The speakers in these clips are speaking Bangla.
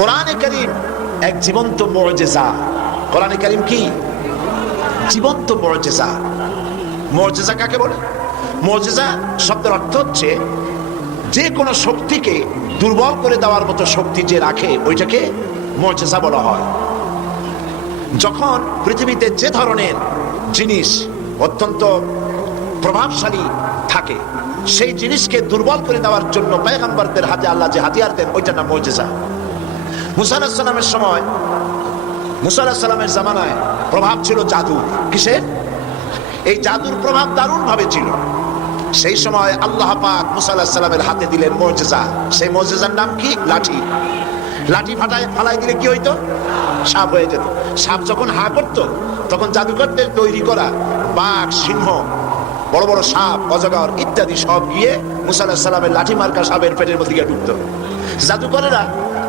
কোরআনে কারীম এক জীবন্ত মুজিজা। কোরআনে কারীম কি? জীবন্ত মুজিজা। মুজিজা কাকে বলে? মুজিজা শব্দের অর্থ হচ্ছে যে কোনো শক্তিকে দুর্বল করে দেওয়ার মতো শক্তি যে রাখে ওইটাকে মুজিজা বলা হয়। যখন পৃথিবীতে যে ধরনের জিনিস অত্যন্ত প্রভাবশালী থাকে, সেই জিনিসকে দুর্বল করে দেওয়ার জন্য পয়গম্বরদের হাতে আল্লাহ যে হাতিয়ার দেন ওইটার নাম মুজিজা। মুসা আলাইহিস সালামের সময়, মুসা আলাইহিস সালামের জামানায় প্রভাব ছিল জাদু। কিসের? এই জাদুর প্রভাব দারুণ ভাবে ছিল। সেই সময় আল্লাহ পাক মুসা আলাইহিস সালামের হাতে দিলেন মুজিজা। সেই মুজিজার নাম কি? লাঠি। লাঠি ফালাই দিলে কি হইতো? সাপ হয়ে যেত। সাপ যখন হা করতো তখন জাদুকরদের তৈরি করা বাঘ, সিংহ, বড় বড় সাপ, অজগর ইত্যাদি সব গিয়ে মুসা আলাইহিস সালামের লাঠি মার্কা সাপের পেটের মধ্যে গিয়ে ঢুকতো। জাদুকরেরা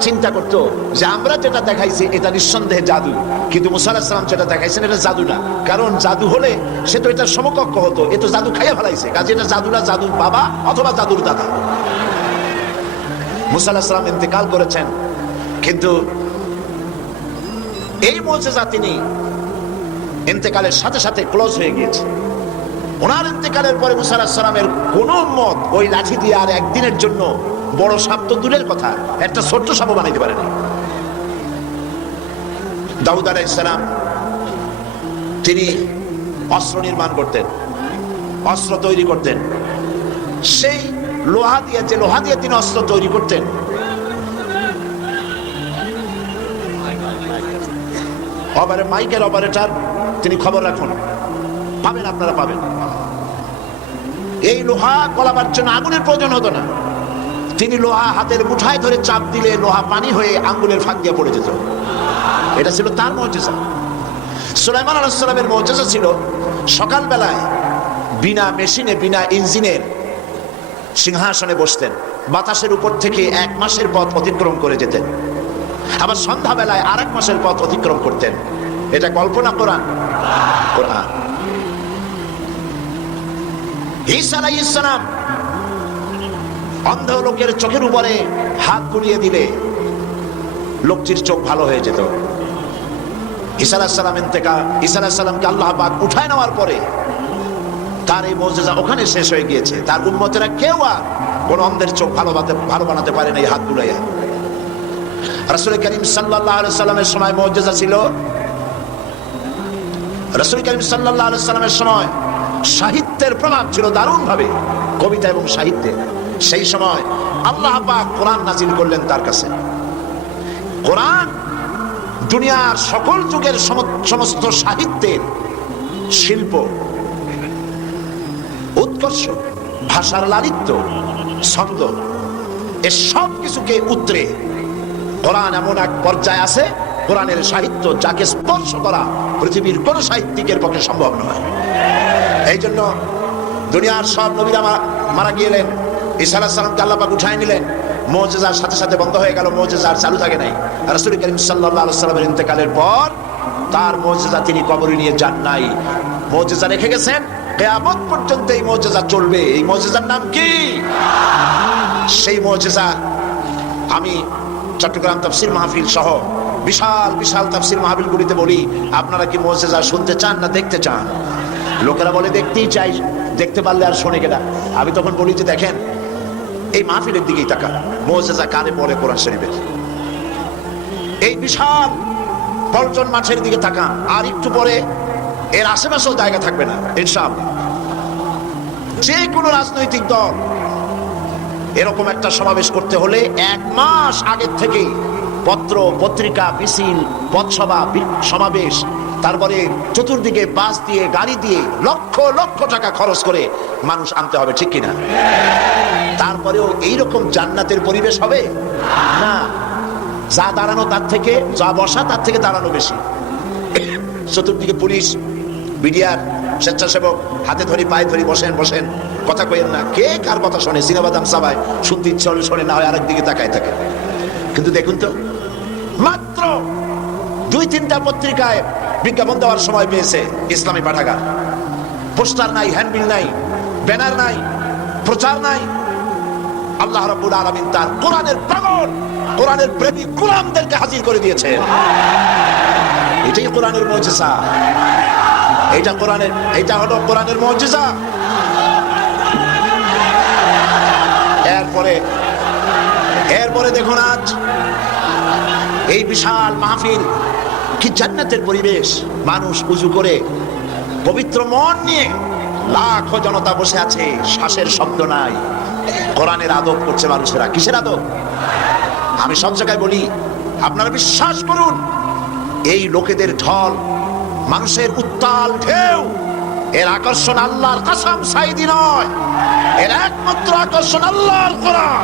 চিন্তা করতো যে আমরা যেটা দেখাইছি এটা নিঃসন্দেহে জাদু, কিন্তু মুসা আলাইহিস সালাম যেটা দেখাইছেন এটা জাদু না। কারণ জাদু হলে সে তো এটার সমকক্ষ হতো, এ তো জাদু খাইয়া ফেলাইছে, কাজে এটা জাদু না, জাদুর বাবা অথবা জাদুর দাদা। মুসা আলাইহিস সালাম ইন্তেকাল করেছেন, কিন্তু এই মুজিজা তিনি ইন্তেকালের সাথে সাথে ক্লোজ হয়ে গিয়েছে। ওনার ইন্তেকালের পরে মুসা আলাইহিস সালামের কোন উম্মত ওই লাঠি দিয়ে আর একদিনের জন্য বড় সাপ তো দূরের কথা, একটা ছোট্ট সাপও বানাইতে পারেনি। দাউদ আলাইহিস সালাম তিনি অস্ত্র নির্মাণ করতেন, অস্ত্র তৈরি করতেন। সেই লোহা দিয়ে তিনি অস্ত্র তৈরি করতেন, মাইকের অপারেটর তিনি খবর রাখুন, পাবেন, আপনারা পাবেন। এই লোহা গলাবার জন্য আগুনের প্রয়োজন হতো না, তিনি লোহা হাতের মুঠায় ধরে চাপ দিলে লোহা পানি হয়ে আঙ্গুলের ফাঁক দিয়ে পড়ে যেত। এটা ছিল তার মুজিজা। সুলাইমান আলাইহিস সালামের মুজিজা ছিল সকালবেলায় বিনা মেশিনে, বিনা ইঞ্জিনের সিংহাসনে বসতেন, বাতাসের উপর থেকে 1 মাসের পথ অতিক্রম করে যেতেন, আবার সন্ধ্যাবেলায় আর 1 মাসের পথ অতিক্রম করতেন। এটা কল্পনা কোরআন? কোরআন। ঈসা আলাইহিস সালাম অন্ধ লোকের চোখের উপরে হাত বুলিয়ে দিলে লোকটির চোখ ভালো হয়ে যেত। ঈসা আলাইহিস সালামকে আল্লাহ পাক উঠায় নেওয়ার পরে তার এই মুজিজা ওখানে শেষ হয়ে গিয়েছে। তার উম্মতেরা কেউ আর কোন অন্ধের চোখ ভালো বানাতে পারে না এই হাত বুলাইয়া। রাসূল করিম সাল্লাল্লাহু আলাইহি সাল্লামের সময় মুজিজা ছিল, রাসূল করিম সাল্লাল্লাহু আলাইহি সাল্লামের সময় সাহিত্যের প্রভাব ছিল দারুণ ভাবে, কবিতা এবং সাহিত্যে। সেই সময় আল্লাহ পাক কোরআন নাজিল করলেন তার কাছে। কোরআন দুনিয়ার সকল যুগের সমস্ত সাহিত্যের শিল্প, উৎকর্ষ, ভাষার লালিত্য, ছন্দ, এ সব কিছুকে উতরে কোরআন এমন এক পর্যায়ে আছে, কোরআনের সাহিত্য যাকে স্পর্শ করা পৃথিবীর কোন সাহিত্যিকের পক্ষে সম্ভব নয়। এই জন্য দুনিয়ার সব নবীরা মারা গেলেন, ঈসা আলাইহিস সালামকে আল্লাহ পাক উঠায় নিলেন, মুজিজার সাথে সাথে বন্ধ হয়ে গেল, মুজিজা আর চালু থাকে নাই। রাসূল করিম সাল্লাল্লাহু আলাইহি সাল্লামের ইন্তেকালের পর তার মুজিজা তিনি কবরে নিয়ে যান নাই, মুজিজা রেখে গেছেন। কিয়ামত পর্যন্ত এই মুজিজা চলবে। এই মুজিজার নাম কি? সেই মুজিজা আমি চট্টগ্রাম তাফসীর মাহফিল সহ বিশাল বিশাল তাফসীর মাহফিলগুলিতে বলি, আপনারা কি মুজিজা শুনতে চান না দেখতে চান? লোকেরা বলে দেখতেই চাই, দেখতে পারলে আর শোনে কেনা। আমি তখন বলি যে দেখেন, এই মাহফিলের দিকেই তাকান, মুজিজা কানে পড়ে কোরআন শরীফের। এই বিশাল পল্টন মাঠের দিকে তাকান, আর একটু পরে এর আশেপাশেও জায়গা থাকবে না ইনশাআল্লাহ। যে কোনো রাজনৈতিক দল এরকম একটা সমাবেশ করতে হলে 1 মাস আগের থেকেই পত্র পত্রিকা, মিছিল, পথসভা, সমাবেশ, তারপরে চতুর্দিকে বাস দিয়ে, গাড়ি দিয়ে লক্ষ লক্ষ টাকা খরচ করে মানুষ আনতে হবে, ঠিক কিনা? তারপরেও এইরকম জান্নাতের পরিবেশ হবে না। যা দাঁড়ানো তার থেকে, যা বসা তার থেকে দাঁড়ানো বেশি। চতুর্দিকে পুলিশ, বিডিআর, স্বেচ্ছাসেবক হাতে ধরি পায়ে ধরি, বসেন বসেন, কথা কইেন না। কে কার কথা শোনে? সিনেবাদাম সাবায় শুনতে ইচ্ছা হলে শোনে, না হয় আরেক দিকে তাকায় থাকে। কিন্তু দেখুন তো, মাত্র 2-3টা পত্রিকায় বিজ্ঞাপন দেওয়ার সময় পেয়েছে ইসলামী পাঠাগার। পোস্টার নাই, হ্যান্ডবিল নাই, ব্যানার নাই, প্রচার নাই। আল্লাহ রাব্বুল আলামিন তার কোরআনের পাগল কোরআনের প্রেমিক গোলামদেরকে হাজির করে দিয়েছেন। এটাই কোরআনের মুজিজা, এটা হলো কোরআনের মুজিজা। এরপরে দেখুন আজ এই বিশাল মাহফিল, কি জান্নাতের পরিবেশ। মানুষ উজু করে পবিত্র মন নিয়ে লাখো জনতা বসে আছে, শ্বাসের শব্দ নাই। কোরআনের আদব করছে মানুষেরা। কিসের আদব? আমি সব জায়গায় বলি, আপনারা বিশ্বাস করুন, এই লোকেদের ঢল, মানুষের উত্তাল ঢেউ, এর আকর্ষণ আল্লাহর কসম সাইদি নয়, এর একমাত্র আকর্ষণ আল্লাহর কোরআন।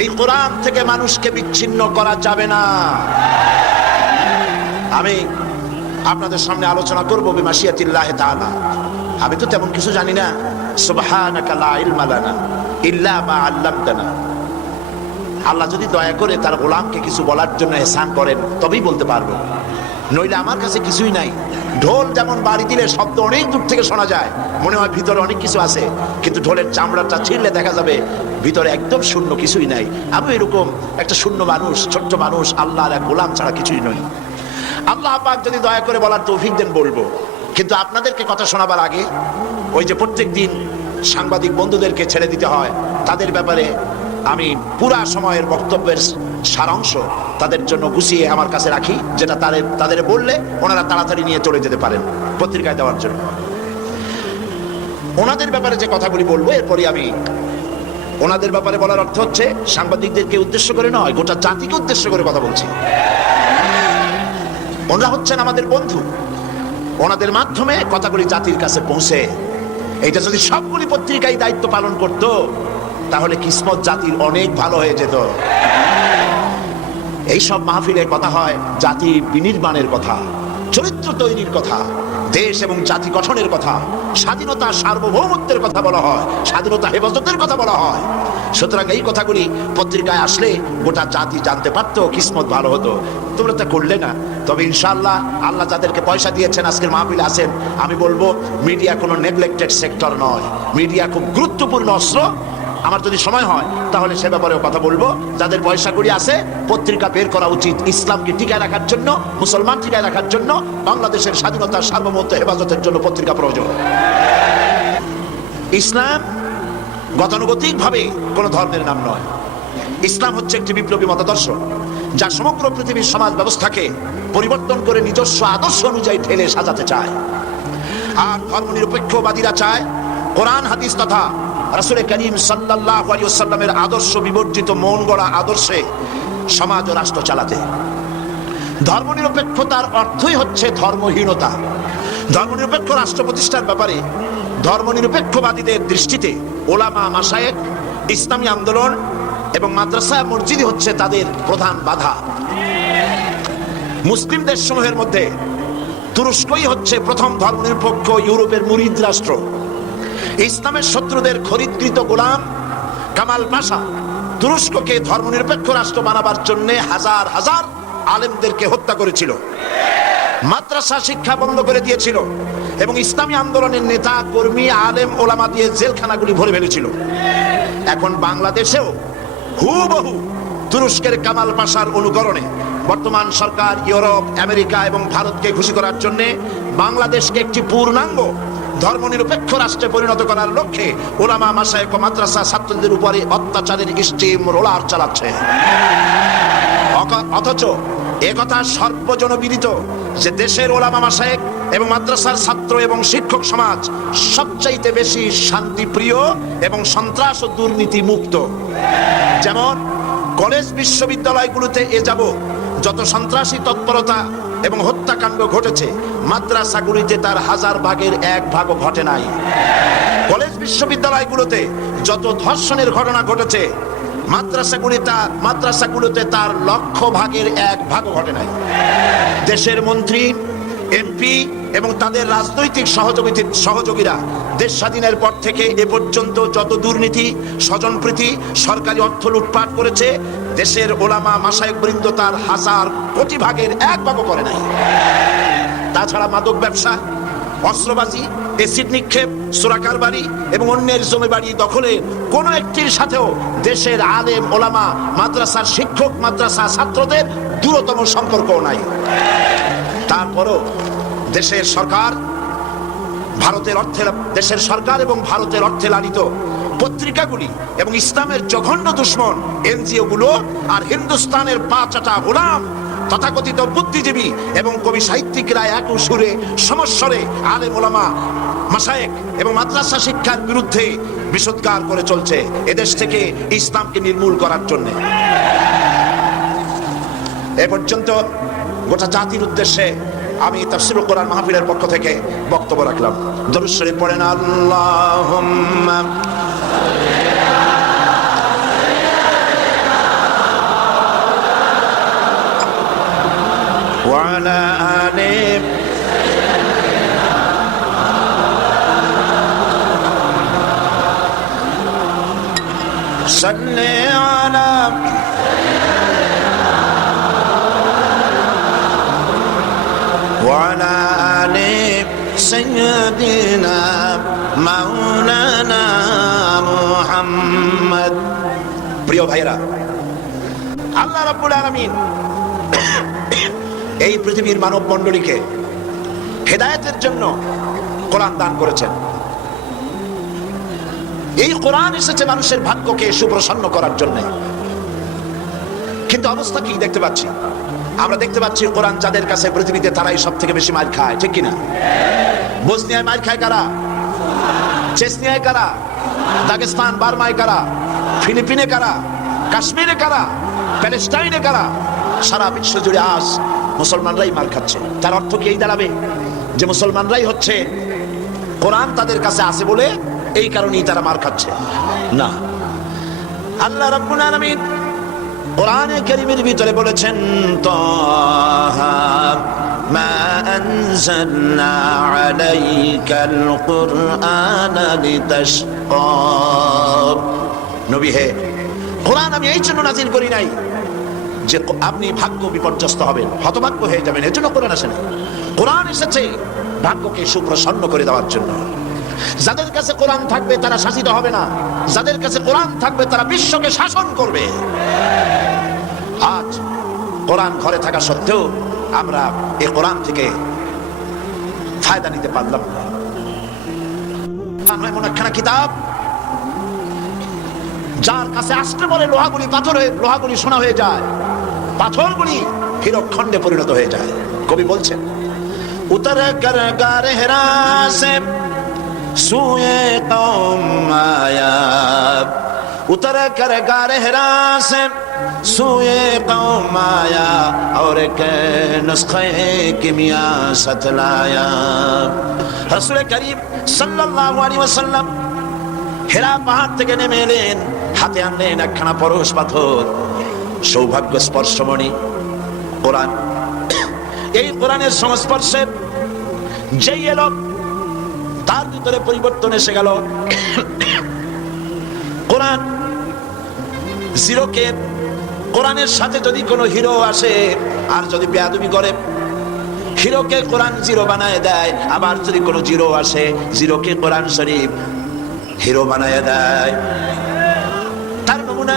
এই কোরআন থেকে মানুষকে বিচ্ছিন্ন করা যাবে না। আমি আপনাদের সামনে আলোচনা করব বিমাশিয়াতিল্লাহি তাআলা। আমি তো তেমন কিছু জানি না। সুবহানাকা লা ইলমা লানা ইল্লা মা আল্লামতানা। আল্লাহ যদি দয়া করে তার গোলামকে কিছু বলার জন্য ihsan করেন তবেই বলতে পারবো, নইলে আমার কাছে কিছুই নাই। ঢোল যেমন বাড়ি দিলে শব্দ অনেক দূর থেকে শোনা যায়, মনে হয় ভিতরে অনেক কিছু আছে, কিন্তু ঢোলের চামড়াটা ছিঁড়লে দেখা যাবে ভিতরে একদম শূন্য, কিছুই নাই। আমি এরকম একটা শূন্য মানুষ, ছোট্ট মানুষ, আল্লাহর এক গোলাম ছাড়া কিছুই নই। আল্লাহ পাক যদি দয়া করে বলার তৌফিক দেন বলবো। কিন্তু আপনাদেরকে কথা শোনাবার আগে ওই যে প্রত্যেক দিন সাংবাদিক বন্ধুদেরকে ছেড়ে দিতে হয়, তাদের ব্যাপারে আমি পুরা সময়ের বক্তব্যের সারাংশ তাদের জন্য গুছিয়ে আমার কাছে রাখি, যেটা তাদের বললে ওনারা তাড়াতাড়ি নিয়ে চলে যেতে পারেন পত্রিকায় দেওয়ার জন্য। ওনাদের ব্যাপারে যে কথাগুলি বলবো, এরপরই আমি ওনাদের ব্যাপারে বলার অর্থ হচ্ছে সাংবাদিকদেরকে উদ্দেশ্য করে নয়, গোটা জাতিকে উদ্দেশ্য করে কথা বলছি। ওনারা হচ্ছেন আমাদের বন্ধু, ওনাদের মাধ্যমে কথাগুলি জাতির কাছে পৌঁছে। এইটা যদি সবগুলি পত্রিকায় দায়িত্ব পালন করত, তাহলে কিসমত জাতির অনেক ভালো হয়ে যেত। এইসব মাহফিলে কথা হয় জাতি বিনির্মাণের কথা, চরিত্র তৈরির কথা, দেশ এবং জাতি গঠনের কথা, স্বাধীনতা সার্বভৌমত্বের কথা বলা হয়, স্বাধীনতা হেফাজতের কথা বলা হয়। সুতরাং এই কথাগুলি পত্রিকায় আসলে গোটা জাতি জানতে পারতো, কিসমত ভালো হতো। তোমরা তা করলে না। তবে ইনশাআল্লাহ আল্লাহ যাদেরকে পয়সা দিয়েছেন আজকের মাহফিলে আছেন, আমি বলবো মিডিয়া কোনো নেগলেক্টেড সেক্টর নয়, মিডিয়া খুব গুরুত্বপূর্ণ অস্ত্র। আমার যদি সময় হয় তাহলে সে ব্যাপারেও কথা বলবো। যাদের পয়সা কড়ি আছে, পত্রিকা বের করা উচিত ইসলামকে টিকায় রাখার জন্য, মুসলমান টিকায় রাখার জন্য, বাংলাদেশের স্বাধীনতার সার্বভৌমত্ব হেফাজতের জন্য পত্রিকা প্রয়োজন। ইসলাম গতানুগতিক ভাবে কোন ধর্মের নাম নয়। ইসলাম হচ্ছে একটি বিপ্লবী মতাদর্শ, যা সমগ্র পৃথিবীর সমাজ ব্যবস্থাকে পরিবর্তন করে নিজস্ব আদর্শ অনুযায়ী ঢেলে সাজাতে চায়। আর ধর্মনিরপেক্ষবাদীরা চায় কোরআন হাদিস তথা রাসূল করিম সাল্লাল্লাহু আলাইহি ওয়াসাল্লামের আদর্শ বিবর্জিত মন গড়া আদর্শে সমাজ ও রাষ্ট্র চালাতে। ধর্মনিরপেক্ষতার অর্থই হচ্ছে ধর্মহীনতা। ধর্মনিরপেক্ষ রাষ্ট্র প্রতিষ্ঠার ব্যাপারে ধর্মনিরপেক্ষবাদীদের দৃষ্টিতে ওলামা, মাশায়েখ, ইসলামী আন্দোলন এবং মাদ্রাসা, মসজিদ হচ্ছে তাদের প্রধান বাধা। মুসলিম দেশসমূহের মধ্যে তুরস্কই হচ্ছে প্রথম ধর্মনিরপেক্ষ ইউরোপের মুরিদ রাষ্ট্র। ইসলামের শত্রুদের খরিদকৃত গোলাম কামাল পাশা তুরস্ককে ধর্মনিরপেক্ষ রাষ্ট্র বানাবার জন্য হাজার হাজার আলেমদেরকে হত্যা করেছিল, মাদ্রাসা শিক্ষা বন্ধ করে দিয়েছিল এবং ইসলামী আন্দোলনের নেতা কর্মী, আলেম, ওলামা দিয়ে জেলখানাগুলি ভরে ফেলেছিল। এখন বাংলাদেশেও হুবহু তুরস্কের কামাল পাশার অনুকরণে বর্তমান সরকার ইউরোপ, আমেরিকা এবং ভারতকে খুশি করার জন্য বাংলাদেশকে একটি পূর্ণাঙ্গ ধর্মনিরপেক্ষ রাষ্ট্রে পরিণত করার লক্ষ্যে ওলামা, মাশায়েখ ও মাদ্রাসা ছাত্রদের উপরে অত্যাচারের স্টিম রোলার চালাচ্ছে। অথচ একথা সর্বজনবিদিত যে দেশের ওলামা, মাশায়েখ এবং মাদ্রাসার ছাত্র এবং শিক্ষক সমাজ সবচাইতে বেশি শান্তিপ্রিয় এবং সন্ত্রাস ও দুর্নীতি মুক্ত। যেমন কলেজ বিশ্ববিদ্যালয়গুলোতে এ যাবৎ যত সন্ত্রাসী তৎপরতা এবং হত্যাকাণ্ড ঘটেছে, মাদ্রাসাগুলিতে তার 1000 ভাগের 1 ভাগও ঘটে নাই। কলেজ বিশ্ববিদ্যালয়গুলোতে যত ধর্ষণের ঘটনা ঘটেছে, মাদ্রাসাগুলোতে তার 1,00,000 ভাগের 1 ভাগও ঘটে নাই। দেশের মন্ত্রী, এমপি এবং তাদের রাজনৈতিক সহযোগীরা দেশ স্বাধীনের পর থেকে এ পর্যন্ত যত দুর্নীতি, স্বজনপ্রীতি, সরকারি অর্থ লুটপাট করেছে, দেশের ওলামা মাশায়েখ বৃন্দ তার 1000 কোটি ভাগের 1 ভাগও করে নাই। তাছাড়া মাদক ব্যবসা, অস্ত্রবাজি, এসিড নিক্ষেপ, চোরাকারবারি এবং অন্যের জমি বাড়ি দখলে কোনো একটির সাথেও দেশের আলেম ওলামা, মাদ্রাসার শিক্ষক, মাদ্রাসা ছাত্রদের দূরতম সম্পর্ক নাই। তারপরও দেশের সরকার দেশের সরকার এবং ভারতের অর্থে লালিত পত্রিকাগুলি এবং ইসলামের জঘন্য দুশ্মন এনজিও গুলো আর হিন্দুস্তানের পাঁচটা গোলাম তথাকথিত বুদ্ধিজীবী এবং কবি সাহিত্যিকরা এক সুরে সমস্বরে আলেম ওলামা, মাশায়েখ এবং মাদ্রাসা শিক্ষার বিরুদ্ধে বিষোদ্গার করে চলছে এদেশ থেকে ইসলামকে নির্মূল করার জন্য। এ পর্যন্ত গোটা জাতির উদ্দেশ্যে আমি তাফসীরুল কোরআন মাহফিলের পক্ষ থেকে বক্তব্য রাখলাম। দরুদ শরীফ পড়েন। আল্লাহুম্মা ওয়া আলা আলি সাল্লি আলা وعلى آل سيدنا مولانا محمد। প্রিয় ভাইরা, আল্লাহ রাব্বুল আলামিন এই পৃথিবীর মানব মণ্ডলীকে হেদায়েতের জন্য কোরআন দান করেছেন। এই কোরআন এসেছে মানুষের ভাগ্যকে সুপ্রসন্ন করার জন্য। কিন্তু অবস্থা কি দেখতে পাচ্ছি? আমরা দেখতে পাচ্ছি কোরআন যাদের কাছে পৃথিবীতে তারাই সব থেকে বেশি মার খায়, ঠিক কিনা? বসনিয়ায় মার খায় কারা? চেচনিয়ায় কারা? দাগেস্তান বার্মায় কারা? ফিলিপিনে কারা? কাশ্মীরে কারা? প্যালেস্টাইনে কারা? সারা বিশ্ব জুড়ে আজ মুসলমানরাই মার খাচ্ছে। তার অর্থ কি এই দাঁড়াবে যে মুসলমানরাই হচ্ছে কোরআন তাদের কাছে আছে বলে এই কারণেই তারা মার খাচ্ছে? না। আল্লাহ রাব্বুল আলামিন কোরআনে কারীমের ভিতরে বলেছেন, তাহা মা আনজালনা আলাইকাল কুরআনা লিতাশকা। নবী হে, কোরআন আমি এই জন্য নাযিল করি নাই যে আপনি ভাগ্য বিপর্যস্ত হবেন, হতভাগ্য হয়ে যাবেন, এর জন্য কোরআন আসে না। কোরআন এসেছে ভাগ্যকে সুপ্রসন্ন করে দেওয়ার জন্য। যাদের কাছে কোরআন থাকবে তারা শাসিত হবে না, যাদের কাছে কোরআন থাকবে তারা বিশ্বকে শাসন করবে। আজ কোরআন ঘরে থাকা সত্ত্বেও আমরা এই কোরআন থেকে ফায়দা নিতে পারলাম না। এমন একখানা কিতাব যার কাছে আসতে বলে লোহাগুলি সোনা হয়ে যায়, পাথরগুলি হীরকখণ্ডে পরিণত হয়ে যায়। কবি বলছেন, উতর কর গারে হেরা সে সুয়ে কওম আয়া, उतर कर गारे हिरा से सुए कौम आया और के नुस्खे किमिया सतलाया। रसूल करीम सल्लल्लाहु अलैहि वसल्लम হিরা পাহাড় থেকে নেমে এলেন, হাতে আনলেন একখানা পরশ পাথর, সৌভাগ্য স্পর্শমণি কোরআন। এই কোরআনের সংস্পর্শে যেই এলো তার ভিতরে পরিবর্তন এসে গেল। কোরআন জিরোকে, কোরআনের সাথে যদি কোনো হিরো আসে আর যদি বেয়াদবি করে, হিরোকে কোরআন জিরো বানায় দেয়। আবার যদি কোনো জিরো আসে, জিরোকে কোরআন শরীফ হিরো বানায় দেয়। তার নমুনা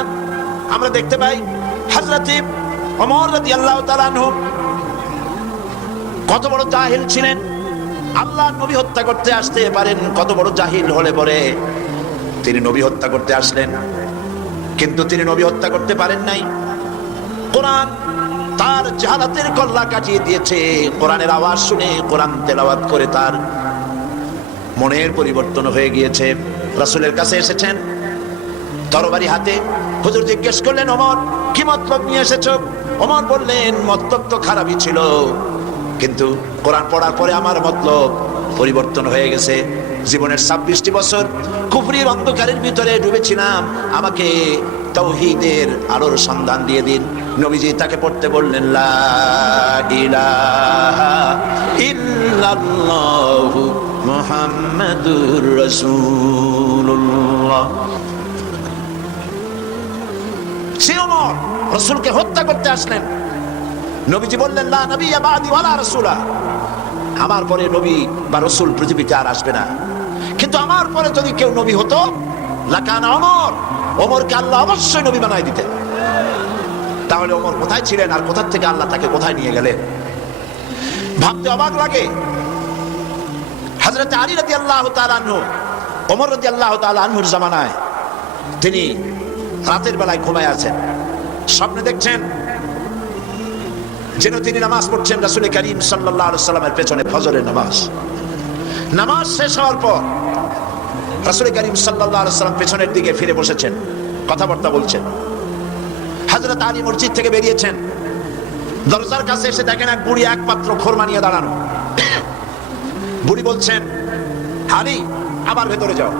আমরা দেখতে পাই হযরত ওমর রাদিয়াল্লাহু তাআলা আনহু কত বড় জাহিল ছিলেন। আল্লাহর নবী হত্যা করতে আসতে পারেন, কত বড় জাহিল হলে পরে তিনি নবী হত্যা করতে আসলেন, কিন্তু তিনি নবী হত্যা করতে পারেন নাই। কোরআন তার জাহালাতের কল্লা কাটিয়ে দিয়েছে। কোরআনের আওয়াজ শুনে, কোরআন তেলাওয়াত করে তার মনের পরিবর্তন হয়ে গিয়েছে। রাসূলের কাছে এসেছেন তরবারি হাতে। হুজুর জিজ্ঞেস করলেন, ওমর কি মতলব নিয়ে এসেছো? ওমর বললেন, মতলব তো খারাপই ছিল, কিন্তু কোরআন পড়ার পরে আমার মতলব পরিবর্তন হয়ে গেছে। জীবনের 26টি বছর কুফরির অন্ধকারের ভিতরে ডুবেছিলাম, আমাকে তাওহীদের আলোর সন্ধান দিয়ে দিন। নবীজি তাকে পড়তে বললেন, লা ইলাহা ইল্লাল্লাহু মুহাম্মাদুর রাসূলুল্লাহ। সে ওমর রাসূলকে হত্যা করতে আসলেন। নবীজি বললেন, লা নবিয়্যা বা'দি ওয়ালা রাসূলা, আমার পরে নবী বা রাসূল পৃথিবীতে আর আসবে না। কিন্তু আমার পরে যদি কেউ নবী হতো, লাকানা ওমর, ওমরকে আল্লাহ অবশ্যই নবী বানায় দিতেন। তাহলে ওমর কোথায় ছিলেন আর কোথা থেকে আল্লাহ তাকে কোথায় নিয়ে গেলেন? ভাবতে অবাক লাগে। হযরত আলী রাদিয়াল্লাহু তাআলা আনহু, ওমর রাদিয়াল্লাহু তাআলা আনহুর জামানায় তিনি রাতের বেলায় ঘুমায় আছেন। স্বপ্নে দেখছেন যেন তিনি নামাজ পড়ছেন রাসূল করিম সাল্লাল্লাহু আলাইহি ওয়াসাল্লামের পেছনে, ফজরের নামাজ। নামাজ শেষ হওয়ার পর রাসূল করিম সাল্লাল্লাহু আলাইহি ওয়াসাল্লাম পেছনের দিকে ফিরে বসেছেন, কথাবার্তা বলছেন। হযরত আলী মসজিদ থেকে বেরিয়েছেন, দরজার কাছে এসে দেখেন এক বুড়ি এক পাত্র খোরমা নিয়ে দাঁড়ানো। বুড়ি বলছেন, আলী আবার ভেতরে যাও,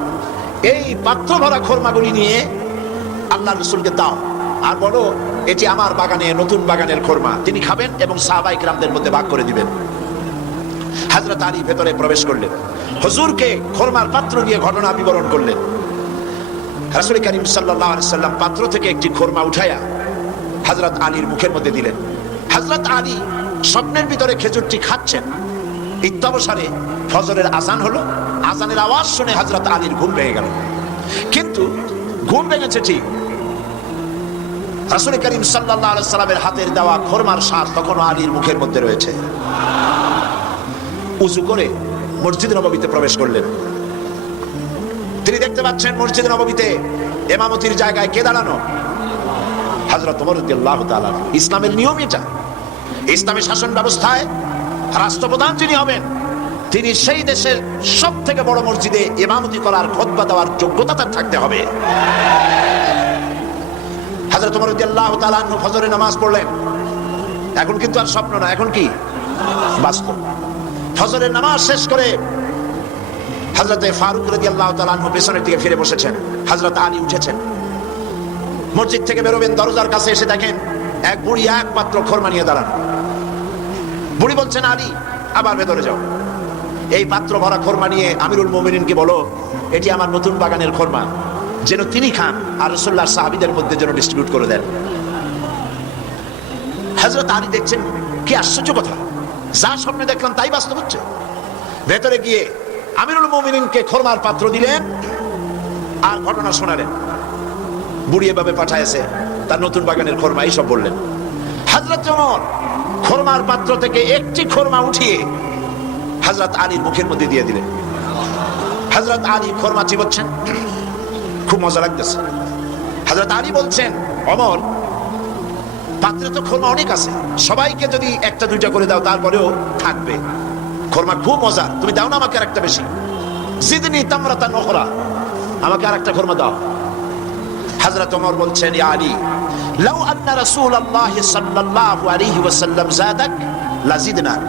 এই পাত্র ভরা খোরমাগুলি নিয়ে আল্লাহর রাসূলকে দাও, আর বলো এটি আমার বাগানে, নতুন বাগানের খোরমা, তিনি খাবেন এবং সাহাবায়ে কিরামদের মধ্যে ভাগ করে দিবেন। হযরত আলী ভেতরে প্রবেশ করলেন, হুজুরকে খোরমার পাত্র দিয়ে ঘটনা বিবরণ করলেন। রাসূল করিম সাল্লাল্লাহু আলাইহি সাল্লাম পাত্র থেকে একটি খোরমা উঠায়া হযরত আলীর মুখের মধ্যে দিলেন। হযরত আলী স্বপ্নের ভিতরে খেজুরটি খাচ্ছেন। ইত্যবসরে ফজরের আযান হলো। আযানের আওয়াজ শুনে হযরত আলীর ঘুম ভেঙে গেল। কিন্তু ঘুম ভেঙেছে ঠিক, রাসূল করিম সাল্লাল্লাহু আলাইহি সাল্লামের হাতের দেওয়া খোরমার স্বাদ তখনও আলীর মুখের মধ্যে রয়েছে। উযু করে মসজিদ নববীতে প্রবেশ করলেন। তিনি দেখতে পাচ্ছেন মসজিদ নববীতে ইমামতির জায়গায় কে দাঁড়ানো? হযরত ওমর রাদিয়াল্লাহু তাআলা। ইসলামের নিয়ম এটা। ইসলামী শাসন ব্যবস্থায় রাষ্ট্রপ্রধান যিনি হবেন, তিনি সেই দেশের সবথেকে বড় মসজিদে ইমামতি করার, খুতবা দেওয়ার যোগ্যতা তার থাকতে হবে। হযরত ওমর রাদিয়াল্লাহু তাআলা আনহু ফজরের নামাজ পড়লেন। এখন কিন্তু আর স্বপ্ন না, এখন কি বাস্তব। ফজরের নামাজ শেষ করে হযরত ফারুক রাদিয়াল্লাহু তাআলা আনহু পেছনের দিকে ফিরে বসেছেন। হযরত আলী উঠেছেন, মসজিদ থেকে বেরোবেন, দরজার কাছে এসে দেখেন এক বুড়ি এক পাত্র খোরমা নিয়ে দাঁড়ানো। বুড়ি বলছেন, আলী আবার ভেতরে যাও, এই পাত্র ভরা খোরমা নিয়ে আমিরুল মুমিনিনকে বলো এটি আমার নতুন বাগানের খোরমা, যেন তিনি খান আর রাসূলুল্লাহর সাহাবীদের মধ্যে যেন ডিস্ট্রিবিউট করে দেন। হযরত আলী দেখছেন কি আশ্চর্য কথা, যা স্বপ্নে দেখলাম তাই বাস্তব হচ্ছে। ভেতরে গিয়ে আমিরুল মুমিনিনকে খোরমার পাত্র দিলেন আর ঘটনা শোনালেন। বুড়ি এভাবে পাঠাইছে তার নতুন বাগানের খোরমা, এইসব বললেন। হযরত ওমর খোরমার পাত্র থেকে একটি খোরমা উঠিয়ে হযরত আলীর মুখের মধ্যে দিয়ে দিলেন। হযরত আলী খোরমা চিবোচ্ছেন, খুব মজা লাগতেছে। হযরত আলী বলছেন, ওমর পাত্রে তো খোরমা অনেক আছে, সবাইকে যদি একটা দুইটা করে দাও তারপরেও থাকবে, খোরমা খুব মজা, তুমি দাও না আমাকে আরেকটা বেশি, জিদনি তামরাতান উখরা, আমাকে আরেকটা খোরমা দাও। হযরত ওমর বলছেন, ইয়া আলী লাউ আন্না রাসূলুল্লাহ সাল্লাল্লাহু আলাইহি ওয়াসাল্লাম যাদাক লাজিদনাক।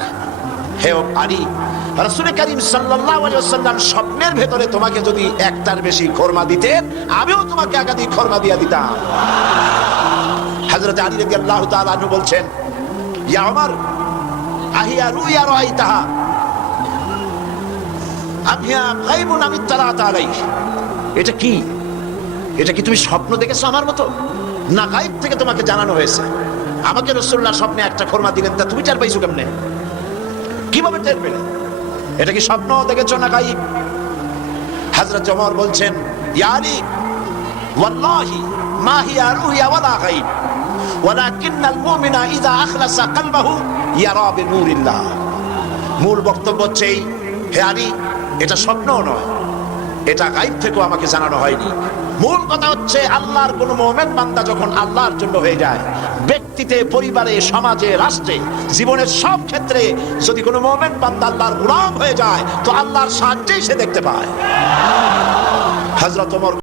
হে আলী, রাসূল করিম সাল্লাল্লাহু আলাইহি ওয়াসাল্লাম স্বপ্নের ভেতরে তোমাকে যদি একটার বেশি খোরমা দিতেন, আমিও তোমাকে একাধিক খোরমা দিয়ে দিতাম। হযরত আলী রাদিয়াল্লাহু তাআলা আনহু বলছেন, ইয়া ওমর আহিয়া রুইয়া রাআইতাহা আমিয়া গায়বুন আম ইত্তালাত আলাইহি। এটা কি, এটা কি তুমি স্বপ্ন দেখেছো আমার মতো, না গায়েব থেকে তোমাকে জানানো হয়েছে? আমাকে রাসূলুল্লাহ স্বপ্নে একটা খোরমা দিলেন, তা তুমি টের পাইছো কেমনে, কিভাবে টের পেলে? এটা কি স্বপ্ন দেখেছো না গায়েব? হযরত ওমর বলছেন, ইয়া আলী ওয়াল্লাহি মা হিয়া রুইয়া ওয়ালা গায়েব ওয়ালাকিন্নাল মুমিনা ইযা আখলাসা কলবাহু ইয়ারা বিনূরিল্লাহ। মূল বক্তব্য হচ্ছে, হে আলী এটা স্বপ্নও নয়, এটা গায়েব থেকেও আমাকে জানানো হয়নি। মূল কথা হচ্ছে, আল্লাহর কোন মুমিন বান্দা যখন আল্লাহর জন্য হয়ে যায়, ব্যক্তিতে, পরিবারে, সমাজে, রাষ্ট্রে, জীবনের সব ক্ষেত্রে যদি কোনো মুমিন বান্দা আল্লাহর গোলাম হয়ে যায়, তো আল্লাহর সাহায্যেই সে দেখতে পায়। হযরত ওমর